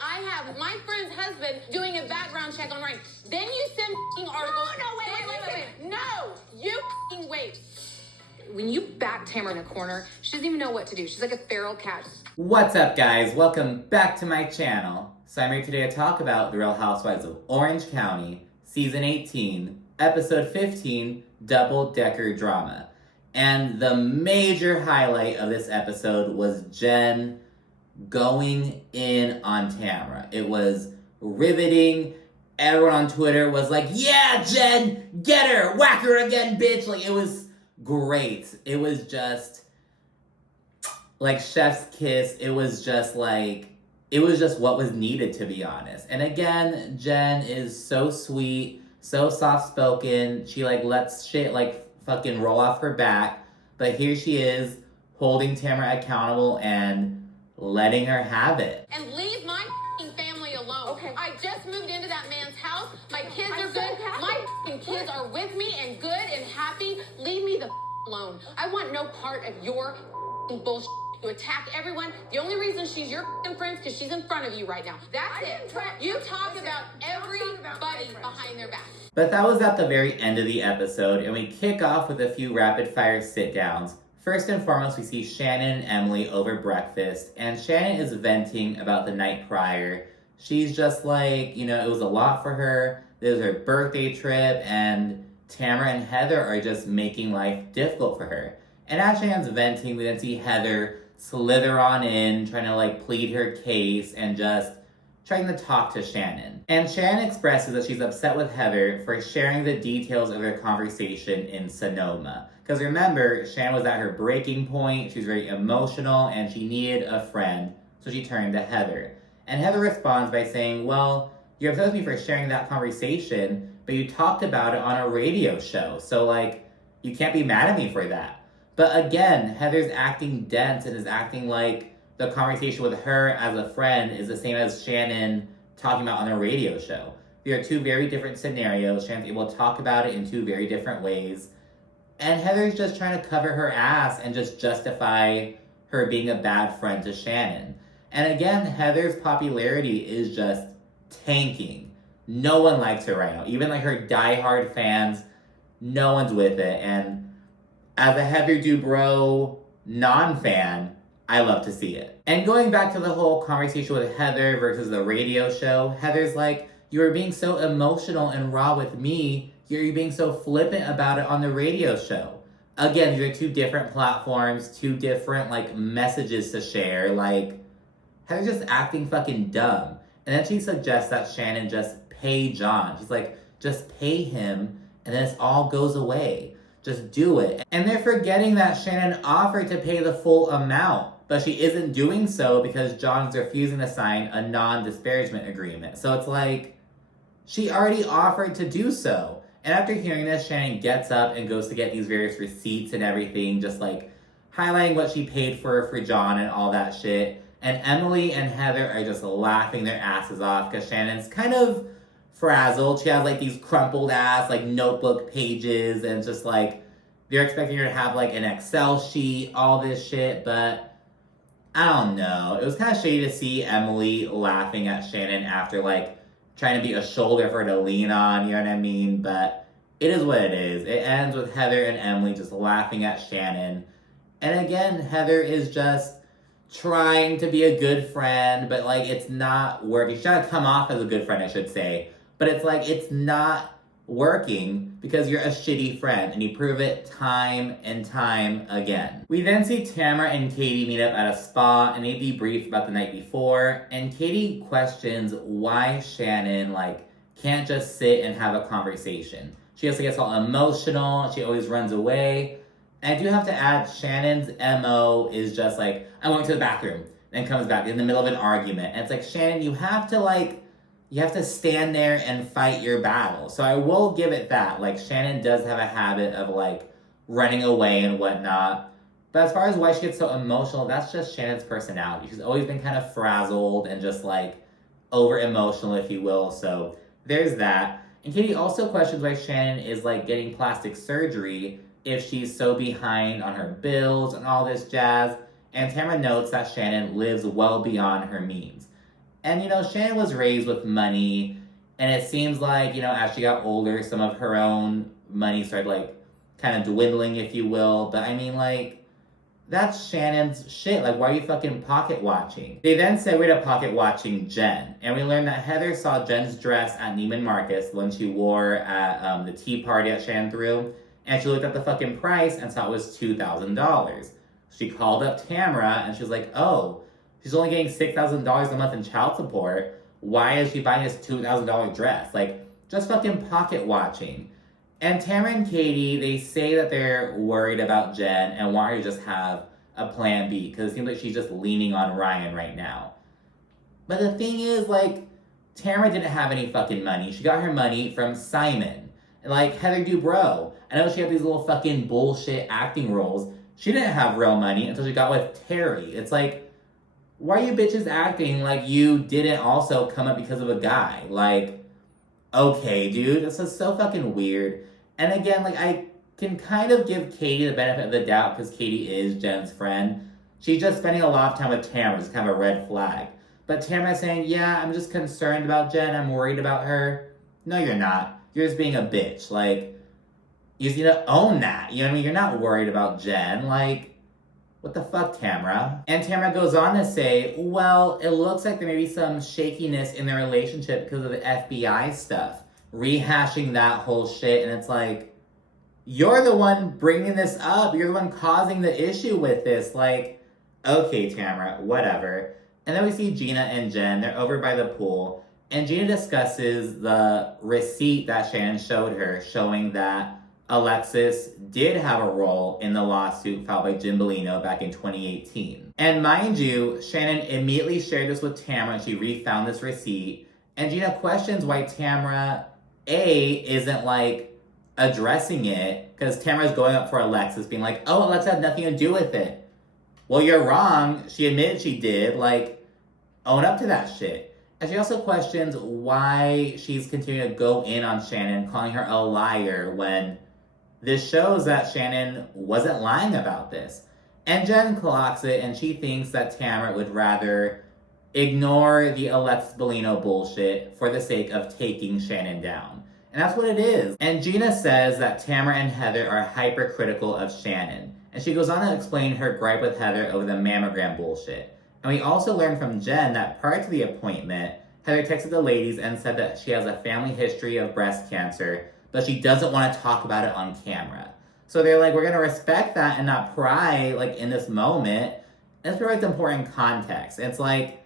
I have my friend's husband doing a background check on Ryan. Then you send articles. Wait. No, you wait. When you back Tamara in a corner, she doesn't even know what to do. She's like a feral cat. What's up, guys? Welcome back to my channel. So I'm here today to talk about The Real Housewives of Orange County, Season 18, Episode 15, Double Decker Drama. And the major highlight of this episode was Jenn going in on Tamara. It was riveting. Everyone on Twitter was like, yeah, Jenn, get her, whack her again, bitch. Like, it was great. It was just like chef's kiss. It was just what was needed, to be honest. And again, Jenn is so sweet, so soft-spoken. She lets shit fucking roll off her back. But here she is holding Tamara accountable and letting her have it. And leave my family alone. Okay. I just moved into that man's house. My kids are good. My kids are with me and good and happy. Leave me the alone. I want no part of your bullshit. You attack everyone. The only reason she's your friend is because she's in front of you right now. That's it. You talk about everybody behind their back. But that was at the very end of the episode, and we kick off with a few rapid-fire sit-downs. First and foremost, we see Shannon and Emily over breakfast, and Shannon is venting about the night prior. She's just like, it was a lot for her. This is her birthday trip, and Tamara and Heather are just making life difficult for her. And as Shannon's venting, we then see Heather slither on in, trying to plead her case and just trying to talk to Shannon. And Shannon expresses that she's upset with Heather for sharing the details of their conversation in Sonoma. Because remember, Shannon was at her breaking point, she was very emotional, and she needed a friend, so she turned to Heather. And Heather responds by saying, well, you're upset with me for sharing that conversation, but you talked about it on a radio show, so you can't be mad at me for that. But again, Heather's acting dense and is acting like the conversation with her as a friend is the same as Shannon talking about on a radio show. They are two very different scenarios. Shannon's able to talk about it in two very different ways. And Heather's just trying to cover her ass and just justify her being a bad friend to Shannon. And again, Heather's popularity is just tanking. No one likes her right now. Even her diehard fans, no one's with it. And as a Heather Dubrow non-fan, I love to see it. And going back to the whole conversation with Heather versus the radio show, Heather's like, you were being so emotional and raw with me, you're being so flippant about it on the radio show. Again, these are two different platforms, two different messages to share. Heather's just acting fucking dumb. And then she suggests that Shannon just pay John. She's like, just pay him and then it all goes away. Just do it. And they're forgetting that Shannon offered to pay the full amount, but she isn't doing so because John's refusing to sign a non-disparagement agreement. So it's she already offered to do so. And after hearing this, Shannon gets up and goes to get these various receipts and everything, just highlighting what she paid for John and all that shit. And Emily and Heather are just laughing their asses off because Shannon's kind of frazzled. She has these crumpled ass notebook pages, and just they're expecting her to have an Excel sheet, all this shit, but I don't know. It was kind of shady to see Emily laughing at Shannon after trying to be a shoulder for her to lean on, you know what I mean? But it is what it is. It ends with Heather and Emily just laughing at Shannon. And again, Heather is just trying to be a good friend, but it's not working. She's trying to come off as a good friend, I should say. But it's it's not working because you're a shitty friend, and you prove it time and time again. We then see Tamara and Katie meet up at a spa, and they debrief about the night before, and Katie questions why Shannon can't just sit and have a conversation. She also gets all emotional, she always runs away. And I do have to add, Shannon's MO is just I went to the bathroom, and comes back in the middle of an argument. And it's Shannon, you have to stand there and fight your battle. So I will give it that. Shannon does have a habit of, running away and whatnot. But as far as why she gets so emotional, that's just Shannon's personality. She's always been kind of frazzled and just, over-emotional, if you will. So there's that. And Katie also questions why Shannon is, getting plastic surgery if she's so behind on her bills and all this jazz. And Tamara notes that Shannon lives well beyond her means. And, you know, Shannon was raised with money, and it seems like, you know, as she got older, some of her own money started, like, kind of dwindling, if you will. But, I mean, like, that's Shannon's shit. Like, why are you fucking pocket watching? They then segued to pocket watching Jenn. And we learned that Heather saw Jenn's dress at Neiman Marcus, the one she wore at the tea party that Shannon threw. And she looked at the fucking price and saw it was $2,000. She called up Tamara and she was like, oh, she's only getting $6,000 a month in child support. Why is she buying this $2,000 dress? Like, just fucking pocket watching. And Tamara and Katie, they say that they're worried about Jenn and want her to just have a plan B, because it seems like she's just leaning on Ryan right now. But the thing is, like, Tamara didn't have any fucking money. She got her money from Simon. And, like, Heather Dubrow. I know she had these little fucking bullshit acting roles. She didn't have real money until she got with Terry. It's like, why are you bitches acting like you didn't also come up because of a guy? Like, okay, dude, this is so fucking weird. And again, like, I can kind of give Katie the benefit of the doubt because Katie is Jenn's friend. She's just spending a lot of time with Tamara, just kind of a red flag. But Tamara's saying, yeah, I'm just concerned about Jenn. I'm worried about her. No, you're not. You're just being a bitch. Like, you just need to own that. You know what I mean? You're not worried about Jenn. Like, what the fuck, Tamara? And Tamara goes on to say, well, it looks like there may be some shakiness in their relationship because of the FBI stuff. Rehashing that whole shit, and it's like, you're the one bringing this up. You're the one causing the issue with this. Like, okay, Tamara, whatever. And then we see Gina and Jenn. They're over by the pool, and Gina discusses the receipt that Shannon showed her, showing that Alexis did have a role in the lawsuit filed by Jim Bellino back in 2018. And mind you, Shannon immediately shared this with Tamara, and she refound this receipt. And Gina questions why Tamara, A, isn't, like, addressing it, because Tamara's going up for Alexis, being like, oh, Alexis had nothing to do with it. Well, you're wrong. She admitted she did. Like, own up to that shit. And she also questions why she's continuing to go in on Shannon, calling her a liar, when this shows that Shannon wasn't lying about this. And Jenn clocks it, and she thinks that Tamara would rather ignore the Alexis Bellino bullshit for the sake of taking Shannon down. And that's what it is. And Gina says that Tamara and Heather are hypercritical of Shannon. And she goes on to explain her gripe with Heather over the mammogram bullshit. And we also learn from Jenn that prior to the appointment, Heather texted the ladies and said that she has a family history of breast cancer, but she doesn't want to talk about it on camera. So they're like, we're going to respect that and not pry, like, in this moment. And this provides important context. It's like,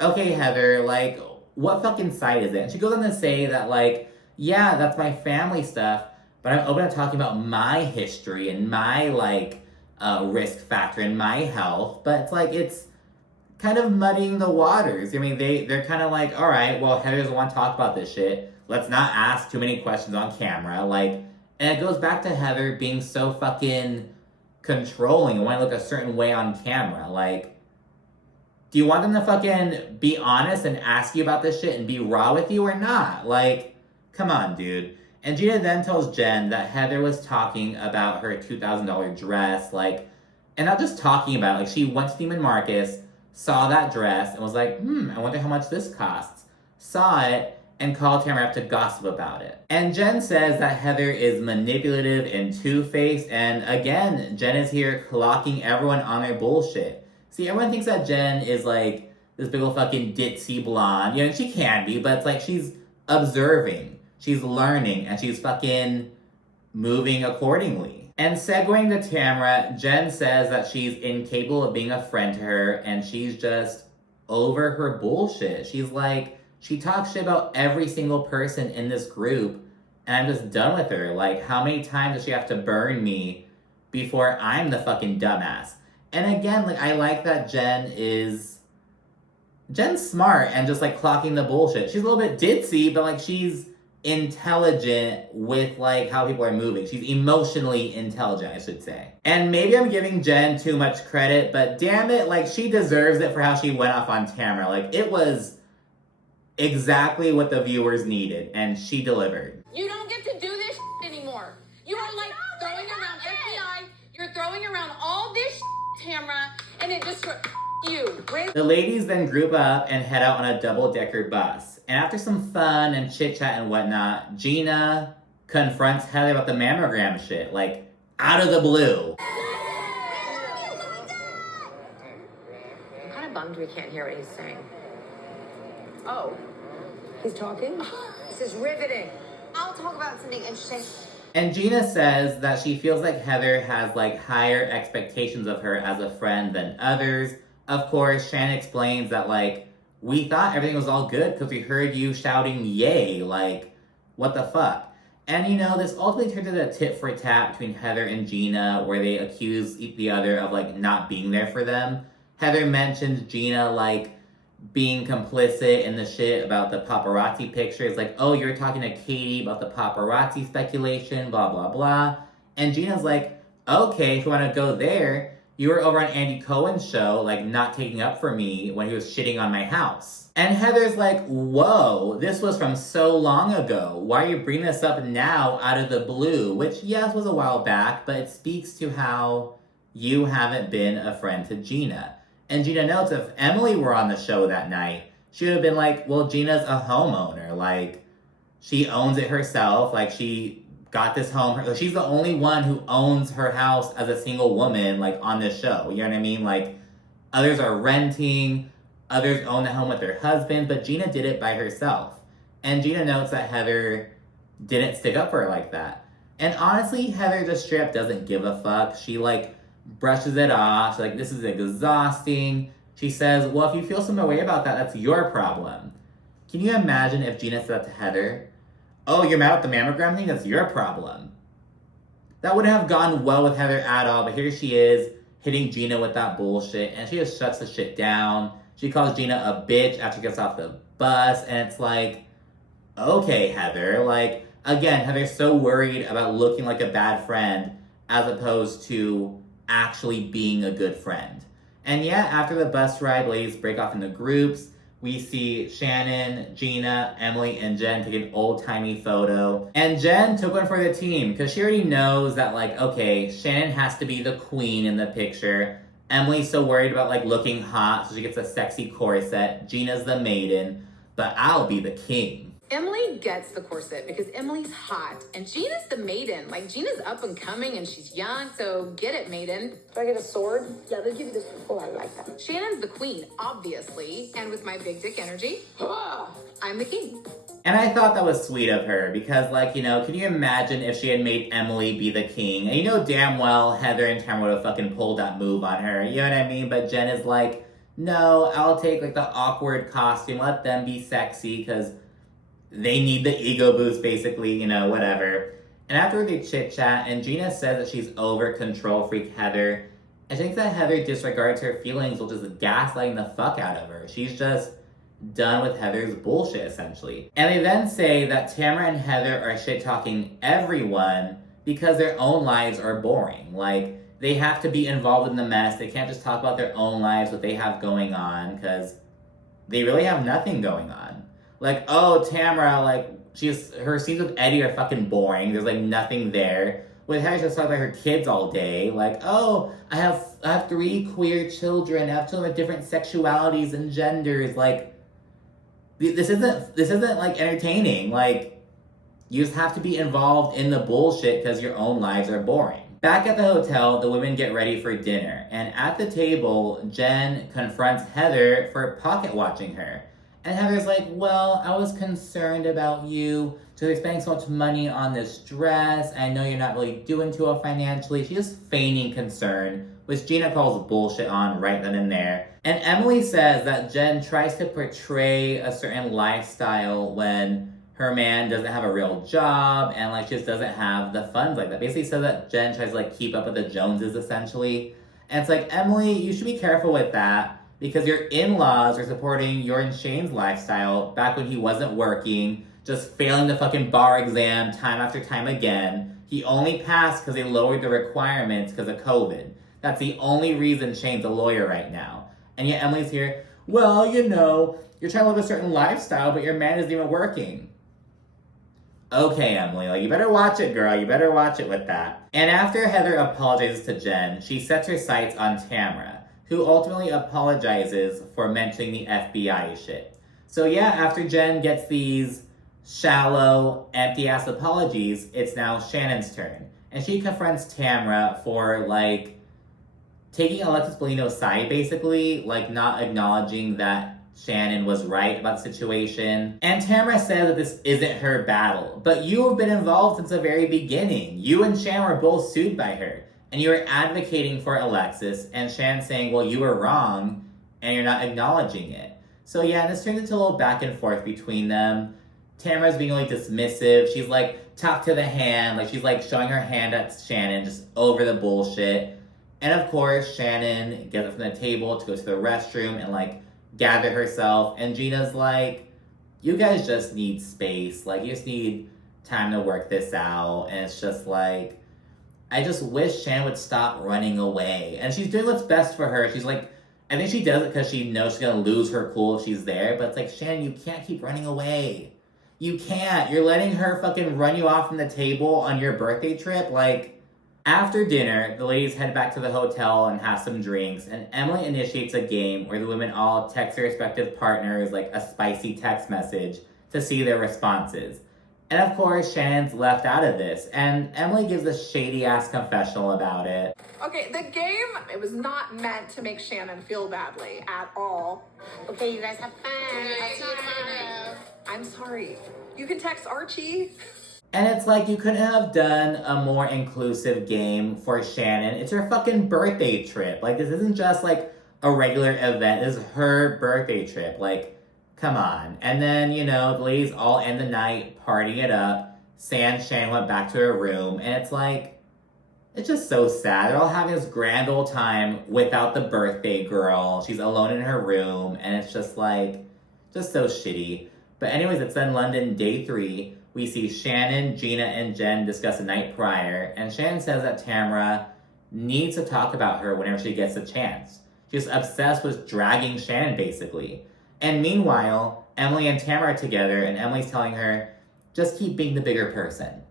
okay, Heather, like, what fucking side is it? And she goes on to say that, like, yeah, that's my family stuff, but I'm open to talking about my history and my, like, risk factor and my health. But it's like, it's kind of muddying the waters. I mean, they're kind of like, all right, well, Heather doesn't want to talk about this shit. Let's not ask too many questions on camera. Like, and it goes back to Heather being so fucking controlling and wanting to look a certain way on camera. Like, do you want them to fucking be honest and ask you about this shit and be raw with you or not? Like, come on, dude. And Gina then tells Jenn that Heather was talking about her $2,000 dress, like, and not just talking about it, like, she went to Neiman Marcus, saw that dress, and was like, I wonder how much this costs. Saw it, and called Tamara up to gossip about it. And Jenn says that Heather is manipulative and two-faced, and again, Jenn is here clocking everyone on their bullshit. See, everyone thinks that Jenn is, like, this big ol' fucking ditzy blonde. You know, she can be, but it's like she's observing, she's learning, and she's fucking moving accordingly. And segueing to Tamara, Jenn says that she's incapable of being a friend to her, and she's just over her bullshit. She's like, she talks shit about every single person in this group, and I'm just done with her. Like, how many times does she have to burn me before I'm the fucking dumbass? And again, like, I like that Jenn's smart and just, like, clocking the bullshit. She's a little bit ditzy, but, like, she's intelligent with, like, how people are moving. She's emotionally intelligent, I should say. And maybe I'm giving Jenn too much credit, but damn it, like, she deserves it for how she went off on Tamara. Like, it was exactly what the viewers needed, and she delivered. You don't get to do this anymore. You are, like, throwing around FBI. You're throwing around all this Tamara, and it just you. The ladies then group up and head out on a double-decker bus. And after some fun and chit-chat and whatnot, Gina confronts Heather about the mammogram shit, like, out of the blue. I'm kind of bummed we can't hear what he's saying. Oh. He's talking? This is riveting. I'll talk about something interesting. And Gina says that she feels like Heather has, like, higher expectations of her as a friend than others. Of course, Shannon explains that, like, we thought everything was all good because we heard you shouting yay, like, what the fuck? And, you know, this ultimately turns into a tit for tat between Heather and Gina, where they accuse the other of, like, not being there for them. Heather mentions Gina, like, being complicit in the shit about the paparazzi pictures. Like, oh, you're talking to Katie about the paparazzi speculation, blah, blah, blah. And Gina's like, okay, if you want to go there, you were over on Andy Cohen's show, like, not taking up for me when he was shitting on my house. And Heather's like, whoa, this was from so long ago. Why are you bringing this up now out of the blue? Which, yes, was a while back, but it speaks to how you haven't been a friend to Gina. And Gina notes if Emily were on the show that night, she would have been like, well, Gina's a homeowner. Like, she owns it herself. Like, she got this home. She's the only one who owns her house as a single woman, like, on this show. You know what I mean? Like, others are renting. Others own the home with their husband. But Gina did it by herself. And Gina notes that Heather didn't stick up for her like that. And honestly, Heather just straight up doesn't give a fuck. She, like, brushes it off. She's like, this is exhausting. She says, well, if you feel some way about that, that's your problem. Can you imagine if Gina said that to Heather? Oh, you're mad at the mammogram thing? That's your problem. That wouldn't have gone well with Heather at all, but here she is, hitting Gina with that bullshit, and she just shuts the shit down. She calls Gina a bitch after she gets off the bus, and it's like, okay, Heather. Like, again, Heather's so worried about looking like a bad friend as opposed to actually being a good friend. And yeah, after the bus ride, ladies break off into groups. We see Shannon, Gina, Emily, and Jenn take an old-timey photo. And Jenn took one for the team because she already knows that, like, okay, Shannon has to be the queen in the picture. Emily's so worried about, like, looking hot, so she gets a sexy corset. Gina's the maiden, but I'll be the king. Emily gets the corset because Emily's hot and Gina's the maiden. Like, Gina's up and coming and she's young, so get it, maiden. Do I get a sword? Yeah, they'll give you this. Oh, I like that. Shannon's the queen, obviously, and with my big dick energy, I'm the king. And I thought that was sweet of her because, like, you know, can you imagine if she had made Emily be the king? And you know damn well Heather and Tamara would have fucking pulled that move on her, you know what I mean? But Jenn is like, no, I'll take, like, the awkward costume, let them be sexy, because they need the ego boost, basically, you know, whatever. And after they chit-chat, and Gina says that she's over control freak Heather, and she thinks that Heather disregards her feelings while just gaslighting the fuck out of her. She's just done with Heather's bullshit, essentially. And they then say that Tamara and Heather are shit-talking everyone because their own lives are boring. Like, they have to be involved in the mess. They can't just talk about their own lives, what they have going on, because they really have nothing going on. Like, oh, Tamara, like, her scenes with Eddie are fucking boring. There's, like, nothing there. With Heather, she's talking about her kids all day. Like, oh, I have 3 queer children. I have children with different sexualities and genders. Like, this isn't like, entertaining. Like, you just have to be involved in the bullshit because your own lives are boring. Back at the hotel, the women get ready for dinner. And at the table, Jenn confronts Heather for pocket watching her. And Heather's like, well, I was concerned about you. So you're spending so much money on this dress. I know you're not really doing too well financially. She's just feigning concern, which Gina calls bullshit on right then and there. And Emily says that Jenn tries to portray a certain lifestyle when her man doesn't have a real job and, like, just doesn't have the funds like that. Basically says that Jenn tries to, like, keep up with the Joneses, essentially. And it's like, Emily, you should be careful with that, because your in-laws are supporting your and Shane's lifestyle back when he wasn't working, just failing the fucking bar exam time after time again. He only passed because they lowered the requirements because of COVID. That's the only reason Shane's a lawyer right now. And yet Emily's here, well, you know, you're trying to live a certain lifestyle, but your man isn't even working. Okay, Emily, like, you better watch it, girl. You better watch it with that. And after Heather apologizes to Jenn, she sets her sights on Tamara, who ultimately apologizes for mentioning the FBI shit. So yeah, after Jenn gets these shallow, empty-ass apologies, it's now Shannon's turn. And she confronts Tamara for, like, taking Alexis Bellino's side, basically, like, not acknowledging that Shannon was right about the situation. And Tamara says that this isn't her battle, but you have been involved since the very beginning. You and Shannon were both sued by her, and you were advocating for Alexis, and Shannon saying, well, you were wrong, and you're not acknowledging it. So yeah, this turns into a little back and forth between them. Tamara's being really dismissive. She's like, top to the hand, like she's like showing her hand at Shannon, just over the bullshit. And of course, Shannon gets up from the table to go to the restroom and like gather herself. And Gina's like, you guys just need space. Like, you just need time to work this out. And it's just like, I just wish Shannon would stop running away. And she's doing what's best for her. She's like, I think she does it because she knows she's going to lose her cool if she's there. But it's like, Shannon, you can't keep running away. You can't. You're letting her fucking run you off from the table on your birthday trip. Like, after dinner, the ladies head back to the hotel and have some drinks. And Emily initiates a game where the women all text their respective partners like a spicy text message to see their responses. And of course, Shannon's left out of this. And Emily gives a shady-ass confessional about it. Okay, the game, it was not meant to make Shannon feel badly at all. Okay, you guys have fun. I'm sorry. You can text Archie. And it's like, you couldn't have done a more inclusive game for Shannon. It's her fucking birthday trip. Like, this isn't just like a regular event. This is her birthday trip. Like, come on. And then, you know, the ladies all end the night partying it up. Shannon went back to her room. And it's like, it's just so sad. They're all having this grand old time without the birthday girl. She's alone in her room. And it's just like, just so shitty. But anyways, it's then London day 3. We see Shannon, Gina, and Jenn discuss the night prior. And Shannon says that Tamara needs to talk about her whenever she gets a chance. She's obsessed with dragging Shannon, basically. And meanwhile, Emily and Tamara are together, and Emily's telling her, just keep being the bigger person.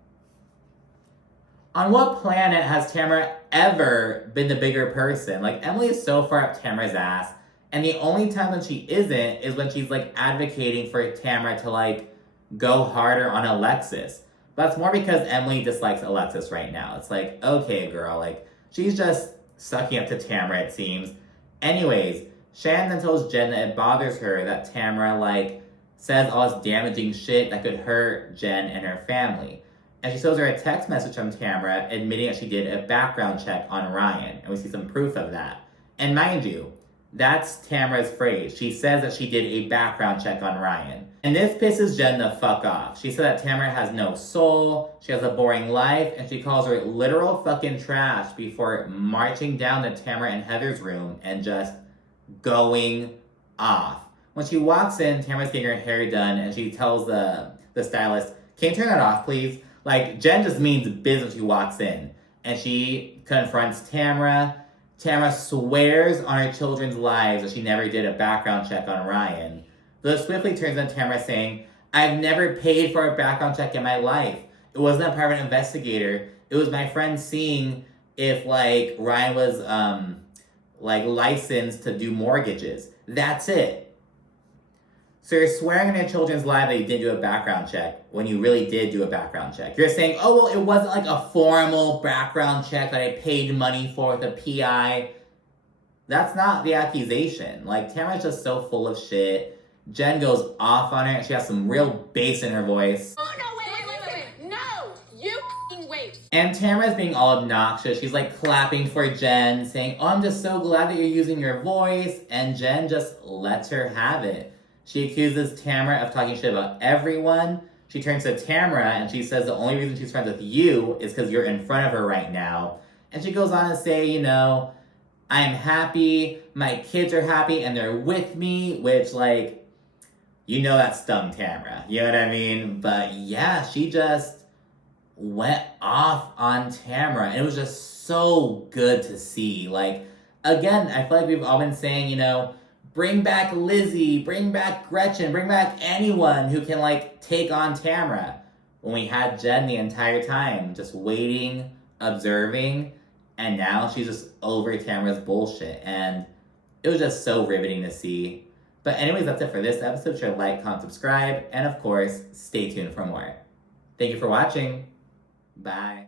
On what planet has Tamara ever been the bigger person? Like, Emily is so far up Tamara's ass, and the only time when she isn't is when she's, like, advocating for Tamara to, like, go harder on Alexis. But it's more because Emily dislikes Alexis right now. It's like, okay, girl, like, she's just sucking up to Tamara, it seems. Anyways, Shannon then tells Jenn that it bothers her that Tamara, like, says all this damaging shit that could hurt Jenn and her family. And she shows her a text message from Tamara admitting that she did a background check on Ryan. And we see some proof of that. And mind you, that's Tamara's phrase. She says that she did a background check on Ryan. And this pisses Jenn the fuck off. She said that Tamara has no soul, she has a boring life, and she calls her literal fucking trash before marching down to Tamara and Heather's room and just going off. When she walks in, Tamara's getting her hair done, and she tells the stylist, can you turn that off, please? Like, Jenn just means business when she walks in. And she confronts Tamara. Tamara swears on her children's lives that she never did a background check on Ryan. Though swiftly turns on Tamara saying, I've never paid for a background check in my life. It wasn't a private investigator. It was my friend seeing if, like, Ryan was, like, licensed to do mortgages. That's it. So you're swearing on your children's life that you didn't do a background check when you really did do a background check. You're saying, oh, well, it wasn't like a formal background check that I paid money for with a PI. That's not the accusation. Like, Tamara's just so full of shit. Jenn goes off on her, and she has some real bass in her voice. Oh, no, wait. No, you f***ing wait. And Tamara's being all obnoxious. She's like clapping for Jenn, saying, oh, I'm just so glad that you're using your voice. And Jenn just lets her have it. She accuses Tamara of talking shit about everyone. She turns to Tamara and she says the only reason she's friends with you is because you're in front of her right now. And she goes on to say, you know, I'm happy, my kids are happy, and they're with me, which, like, you know that stung Tamara. You know what I mean? But yeah, she just went off on Tamara. And it was just so good to see. Like, again, I feel like we've all been saying, you know, bring back Lizzie, bring back Gretchen, bring back anyone who can, like, take on Tamara. When we had Jenn the entire time, just waiting, observing, and now she's just over Tamara's bullshit. And It was just so riveting to see. But anyways, that's it for this episode. Sure, like, comment, subscribe, and of course, stay tuned for more. Thank you for watching. Bye.